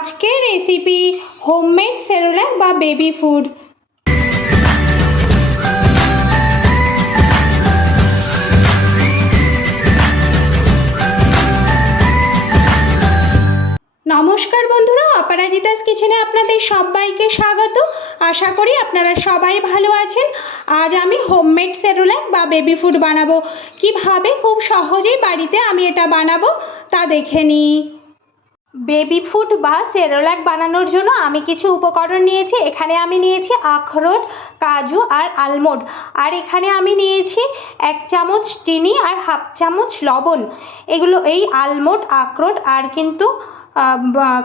আজকের recipe homemade সেরোল্যাক বা baby food নমস্কার বন্ধুরা, অপরাজিতাস কিচেনে আপনাদের সবাইকে স্বাগত। আশা করি আপনারা সবাই ভালো আছেন। আজ আমি হোমমেড সেরোল্যাক বা বেবি ফুড বানাবো। কীভাবে খুব সহজেই বাড়িতে আমি এটা বানাবো তা দেখে নিই। বেবি ফুড বা সেরোল্যাক বানানোর জন্য আমি কিছু উপকরণ নিয়েছি। এখানে আমি নিয়েছি আখরোট, কাজু আর আলমন্ড আর এখানে আমি নিয়েছি এক চামচ চিনি আর হাফ চামচ লবণ। এগুলো এই আলমন্ড আখরোট আর কিন্তু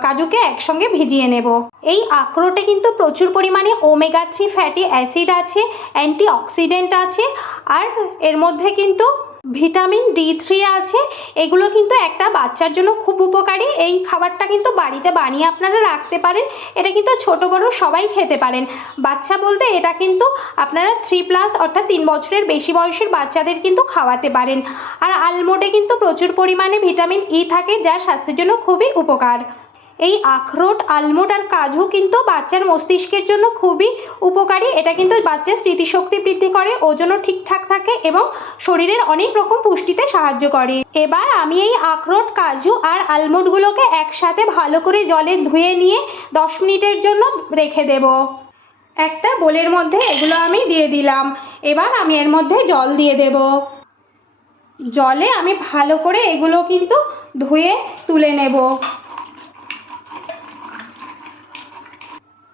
কাজুকে একসঙ্গে ভিজিয়ে নেব। এই আখরোটে কিন্তু প্রচুর পরিমাণে ওমেগা থ্রি ফ্যাটি অ্যাসিড আছে অ্যান্টি অক্সিডেন্ট আছে, আর এর মধ্যে কিন্তু ভিটামিন ডি থ্রি আছে। এগুলো কিন্তু একটা বাচ্চার জন্য খুব উপকারী। এই খাবারটা কিন্তু বাড়িতে বানিয়ে আপনারা রাখতে পারেন। এটা কিন্তু ছোট বড় সবাই খেতে পারেন। বাচ্চা বলতে এটা কিন্তু আপনারা থ্রি প্লাস অর্থাৎ তিন বছরের বেশি বয়সের বাচ্চাদের কিন্তু খাওয়াতে পারেন। আর আলমন্ডে কিন্তু প্রচুর পরিমাণে ভিটামিন ই থাকে, যা স্বাস্থ্যের জন্য খুবই উপকার। এই আখরোট আলমন্ড আর কাজু কিন্তু বাচ্চার মস্তিষ্কের জন্য খুবই উপকারী। এটা কিন্তু বাচ্চার স্মৃতিশক্তি বৃদ্ধি করে, ওজনও ঠিকঠাক থাকে এবং শরীরের অনেক রকম পুষ্টিতে সাহায্য করে। এবার আমি এই আখরোট, কাজু আর আলমন্ডগুলোকে একসাথে ভালো করে জলে ধুয়ে নিয়ে দশ মিনিটের জন্য রেখে দেব। একটা বোলের মধ্যে এগুলো আমি দিয়ে দিলাম। এবার আমি এর মধ্যে জল দিয়ে দেব। জলে আমি ভালো করে এগুলো কিন্তু ধুয়ে তুলে নেব।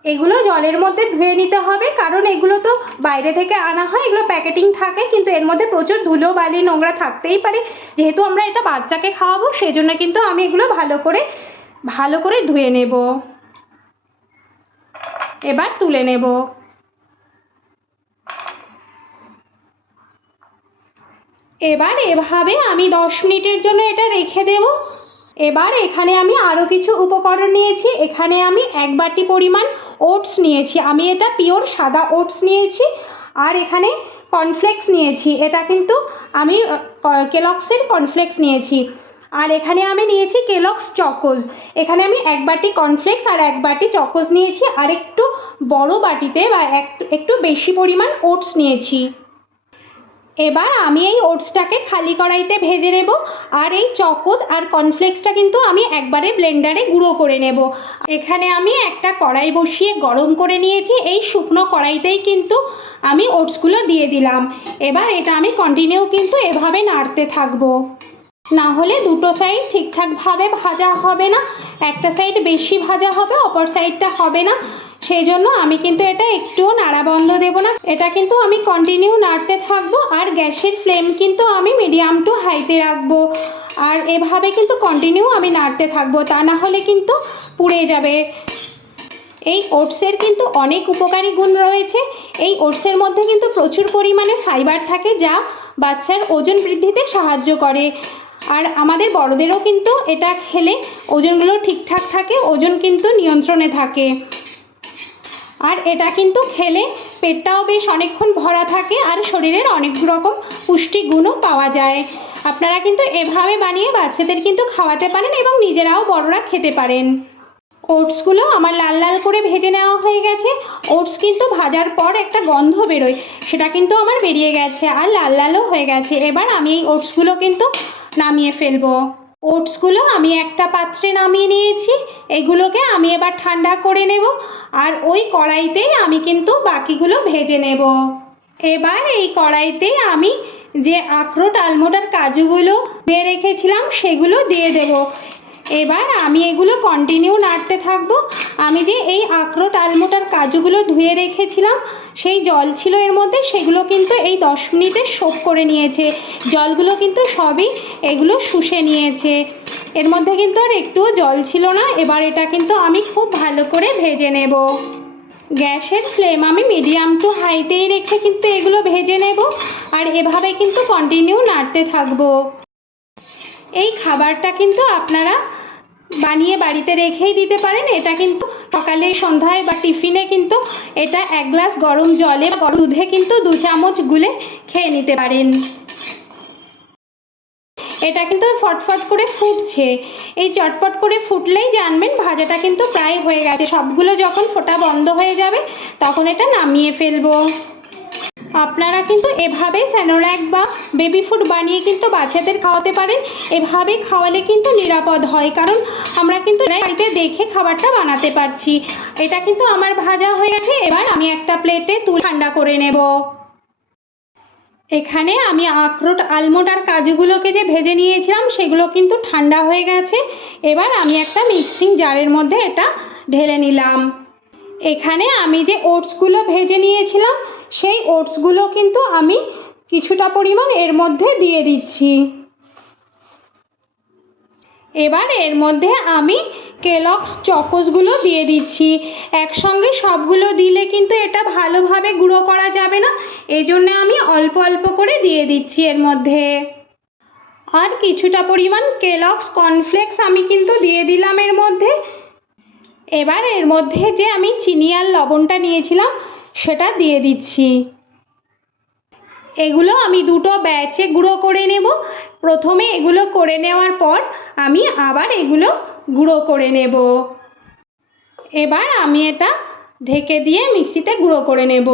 এগুলো জলের মধ্যে ধুয়ে নিতে হবে, কারণ এগুলো তো বাইরে থেকে আনা হয়, এগুলো প্যাকেটিং থাকে, কিন্তু এর মধ্যে প্রচুর ধুলো বালি নোংরা থাকতেই পারে। যেহেতু আমরা এটা বাচ্চাকে খাওয়াবো, সেজন্য কিন্তু আমি এগুলো ভালো করে ভালো করে ধুয়ে নেব। এবার তুলে নেব। এবার এভাবে আমি দশ মিনিটের জন্য এটা রেখে দেব। এবার এখানে আমি আরও কিছু উপকরণ নিয়েছি। এখানে আমি এক বাটি পরিমাণ ওটস নিয়েছি। আমি এটা পিওর সাদা ওটস নিয়েছি আর এখানে কর্নফ্লেক্স নিয়েছি। এটা কিন্তু আমি কেলক্সের কর্নফ্লেক্স নিয়েছি। আর এখানে আমি নিয়েছি কেলক্স চকোজ। এখানে আমি এক বাটি কর্নফ্লেক্স আর এক বাটি চকোজ নিয়েছি। আর একটু বড় বাটিতে বা একটু একটু বেশি পরিমাণ ওটস নিয়েছি। এবার আমি এই ওটসটাকে খালি কড়াইতে ভেজে নেব আর এই চকোস আর কর্নফ্লেক্সটা কিন্তু আমি একবারে ব্লেন্ডারে গুঁড়ো করে নেব। এখানে আমি একটা কড়াই বসিয়ে গরম করে নিয়েছি, এই শুকনো কড়াইতেই কিন্তু আমি ওটসগুলো দিয়ে দিলাম। এবার এটা আমি কন্টিনিউ কিন্তু এভাবে নাড়তে থাকব। না হলে দুটো সাইড ঠিকঠাকভাবে ভাজা হবে না, একটা সাইড বেশি ভাজা হবে, অপর সাইডটা হবে না। সেই জন্য আমি কিন্তু এটা একটুও নাড়া বন্ধ দেবো না। এটা কিন্তু আমি কন্টিনিউ নাড়তে থাকব আর গ্যাসের ফ্লেম কিন্তু আমি মিডিয়াম টু হাইতে রাখব। আর এভাবে কিন্তু কন্টিনিউ আমি নাড়তে থাকব, তা না হলে কিন্তু পুড়ে যাবে। এই ওটসের কিন্তু অনেক উপকারী গুণ রয়েছে। এই ওটসের মধ্যে কিন্তু প্রচুর পরিমাণে ফাইবার থাকে যা বাচ্চার ওজন বৃদ্ধিতে সাহায্য করে। আর আমাদের বড়দেরও কিন্তু এটা খেলে ওজনগুলো ঠিকঠাক থাকে, ওজন কিন্তু নিয়ন্ত্রণে থাকে। আর এটা কিন্তু খেলে পেটটাও বেশ অনেকক্ষণ ভরা থাকে আর শরীরের অনেক রকম পুষ্টিগুণও পাওয়া যায়। আপনারা কিন্তু এভাবে বানিয়ে বাচ্চাদের কিন্তু খাওয়াতে পারেন এবং নিজেরাও বড়রা খেতে পারেন। ওটসগুলো আমার লাল লাল করে ভেজে নেওয়া হয়ে গেছে। ওটস কিন্তু ভাজার পর একটা গন্ধ বেরোয়, সেটা কিন্তু আমার বেরিয়ে গেছে আর লাল লালও হয়ে গেছে। এবার আমি এই ওটসগুলো কিন্তু নামিয়ে ফেলব। ওটসগুলো আমি একটা পাত্রে নামিয়ে নিয়েছি, এগুলোকে আমি এবার ঠান্ডা করে নেব আর ওই কড়াইতেই আমি কিন্তু বাকিগুলো ভেজে নেব। এবার এই কড়াইতে আমি যে আখরোট আলমোটার কাজুগুলো দিয়ে রেখেছিলাম সেগুলো দিয়ে দেব। এবার আমি এগুলো কন্টিনিউ নাড়তে থাকব। আমি যে এই আখরোট আলমোটার কাজুগুলো ধুয়ে রেখেছিলাম, সেই জল ছিল এর মধ্যে, সেগুলো কিন্তু এই দশ মিনিটে সোপ করে নিয়েছে। জলগুলো কিন্তু সবই এগুলো শুষে নিয়েছে। এর মধ্যে কিন্তু আর একটুও জল ছিল না, এবার এটা কিন্তু আমি খুব ভালো করে ভেজে নেব। গ্যাসের ফ্লেম আমি মিডিয়াম টু হাইতেই রেখে কিন্তু এগুলো ভেজে নেব, আর এভাবে কিন্তু কন্টিনিউ নাড়তে থাকব। এই খাবারটা কিন্তু আপনারা বানিয়ে বাড়িতে রেখেই দিতে পারেন। এটা কিন্তু সকালে, সন্ধ্যায় বা টিফিনে কিন্তু এটা এক গ্লাস গরম জলে দুধে কিন্তু দু চামচ গুলে খেয়ে নিতে পারেন। এটা কিন্তু ফটফট করে ফুটছে। এই চটপট করে ফুটলেই জানবেন ভাজাটা কিন্তু প্রায় হয়ে গেছে। সবগুলো যখন ফোটা বন্ধ হয়ে যাবে, তখন এটা নামিয়ে ফেলব। আপনারা কিন্তু এভাবে স্যানোল্যাক বা বেবি ফুড বানিয়ে কিন্তু বাচ্চাদের খাওয়াতে পারেন। এভাবে খাওয়ালে কিন্তু নিরাপদ হয়, কারণ আমরা কিন্তু বাড়িতে দেখে খাবারটা বানাতে পারছি। এটা কিন্তু আমার ভাজা হয়ে গেছে, এবার আমি একটা প্লেটে তুল ঠান্ডা করে নেব। এখানে আমি আখরোট, আলমন্ড আর কাজুগুলোকে যে ভেজে নিয়েছিলাম, সেগুলো কিন্তু ঠান্ডা হয়ে গেছে। এবার আমি একটা মিক্সিং জারের মধ্যে এটা ঢেলে নিলাম। এখানে আমি যে ওটসগুলো ভেজে নিয়েছিলাম সেই ওটসগুলো কিন্তু আমি কিছুটা পরিমাণ এর মধ্যে দিয়ে দিচ্ছি। এবার এর মধ্যে আমি কেলক্স চকোসগুলো দিয়ে দিচ্ছি। একসঙ্গে সবগুলো দিলে কিন্তু এটা ভালোভাবে গুঁড়ো করা যাবে না এই জন্য আমি অল্প অল্প করে দিয়ে দিচ্ছি এর মধ্যে। আর কিছুটা পরিমাণ কেলক্স কর্নফ্লেক্স আমি কিন্তু দিয়ে দিলাম এর মধ্যে। এবার এর মধ্যে যে আমি চিনি আর লবণটা নিয়েছিলাম সেটা দিয়ে দিচ্ছি। এগুলো আমি দুটো ব্যাচে গুঁড়ো করে নেব। প্রথমে এগুলো করে নেওয়ার পর আমি আবার এগুলো গুঁড়ো করে নেব। এবার আমি এটা ঢেকে দিয়ে মিক্সিতে গুঁড়ো করে নেব।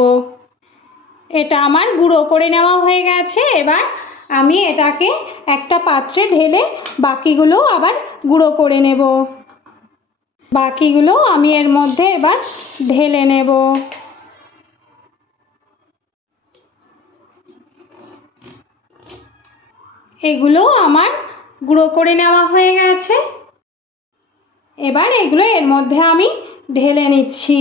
এটা আমার গুঁড়ো করে নেওয়া হয়ে গেছে। এবার আমি এটাকে একটা পাত্রে ঢেলে বাকিগুলো আবার গুঁড়ো করে নেব। বাকিগুলো আমি এর মধ্যে এবার ঢেলে নেব। এগুলো আমার গুঁড়ো করে নেওয়া হয়ে গেছে। এবার এগুলো এর মধ্যে আমি ঢেলে নিচ্ছি।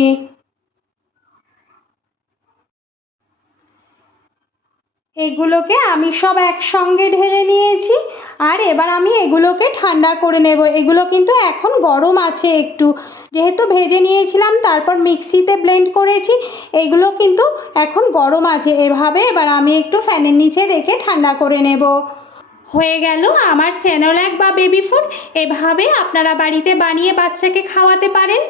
এগুলোকে আমি সব একসঙ্গে ঢেলে নিয়েছি আর এবার আমি এগুলোকে ঠান্ডা করে নেব। এগুলো কিন্তু এখন গরম আছে একটু। যেহেতু ভেজে নিয়েছিলাম, তারপর মিক্সিতে ব্লেন্ড করেছি, এগুলো কিন্তু এখন গরম আছে। এভাবে এবার আমি একটু ফ্যানের নিচে রেখে ঠান্ডা করে নেব। হয়ে গেল আমার স্যানোল্যাক বা বেবি ফুড এভাবে আপনারা বাড়িতে বানিয়ে বাচ্চাকে খাওয়াতে পারেন।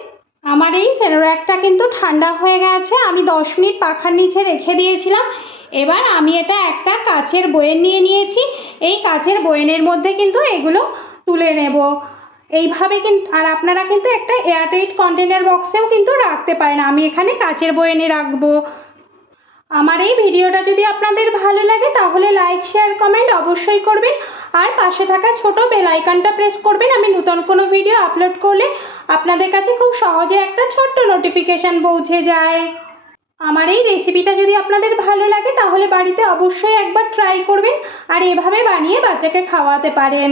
আমার এই স্যানোল্যাকটা কিন্তু ঠান্ডা হয়ে গেছে, আমি দশ মিনিট পাখার নিচে রেখে দিয়েছিলাম। এবার আমি এটা একটা কাচের বয়েন নিয়ে নিয়েছি। এই কাচের বয়েনের মধ্যে কিন্তু এগুলো তুলে নেব। এইভাবে কিন্তু আর আপনারা কিন্তু একটা এয়ারটাইট কন্টেনার বক্সেও কিন্তু রাখতে পারেন। আমি এখানে কাচের বয়েনে রাখব। আমার এই ভিডিওটা যদি আপনাদের ভালো লাগে, তাহলে লাইক শেয়ার কমেন্ট অবশ্যই করবেন। আর পাশে থাকা ছোট বেল আইকনটা প্রেস করবেন। আমি নতুন কোনো ভিডিও আপলোড করলে আপনাদের কাছে খুব সহজে একটা ছোট্ট নোটিফিকেশান পৌঁছে যায়। আমার এই রেসিপিটা যদি আপনাদের ভালো লাগে, তাহলে বাড়িতে অবশ্যই একবার ট্রাই করবেন। আর এভাবে বানিয়ে বাচ্চাকে খাওয়াতে পারেন।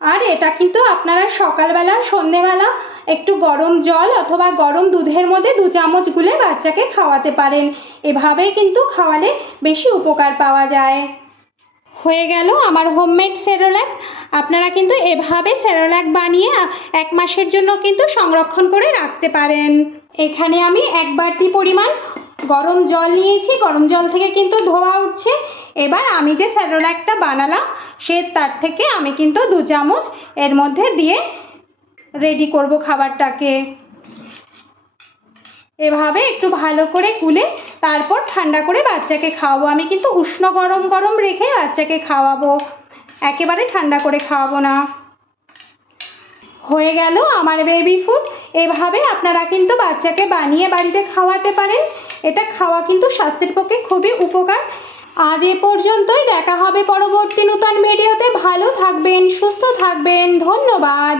আর এটা কিন্তু আপনারা সকালবেলা, সন্ধেবেলা একটু গরম জল অথবা গরম দুধের মধ্যে দু চামচ গুলে বাচ্চাকে খাওয়াতে পারেন। এভাবেই কিন্তু খাওয়ালে বেশি উপকার পাওয়া যায়। হয়ে গেল আমার হোমমেড সেরোল্যাক আপনারা কিন্তু এভাবে সেরোল্যাক বানিয়ে এক মাসের জন্য কিন্তু সংরক্ষণ করে রাখতে পারেন। এখানে আমি এক বাটি পরিমাণ গরম জল নিয়েছি। গরম জল থেকে কিন্তু ধোয়া উঠছে। এবার আমি যে স্যারোল্যাকটা বানালাম সে তার থেকে আমি কিন্তু দু চামচ এর মধ্যে দিয়ে রেডি করব খাবারটাকে। এভাবে একটু ভালো করে গুলে তারপর ঠান্ডা করে বাচ্চাকে খাওয়াবো। আমি কিন্তু উষ্ণ গরম গরম রেখে বাচ্চাকে খাওয়াবো। একেবারে ঠান্ডা করে খাওয়াবো না। হয়ে গেল আমার বেবি ফুড এভাবে আপনারা কিন্তু বাচ্চাকে বানিয়ে বাড়িতে খাওয়াতে পারেন। এটা খাওয়া কিন্তু স্বাস্থ্যের পক্ষে খুবই উপকার। আজ এ পর্যন্তই। দেখা হবে পরবর্তী নূতন ভিডিওতে। ভালো থাকবেন সুস্থ থাকবেন। ধন্যবাদ।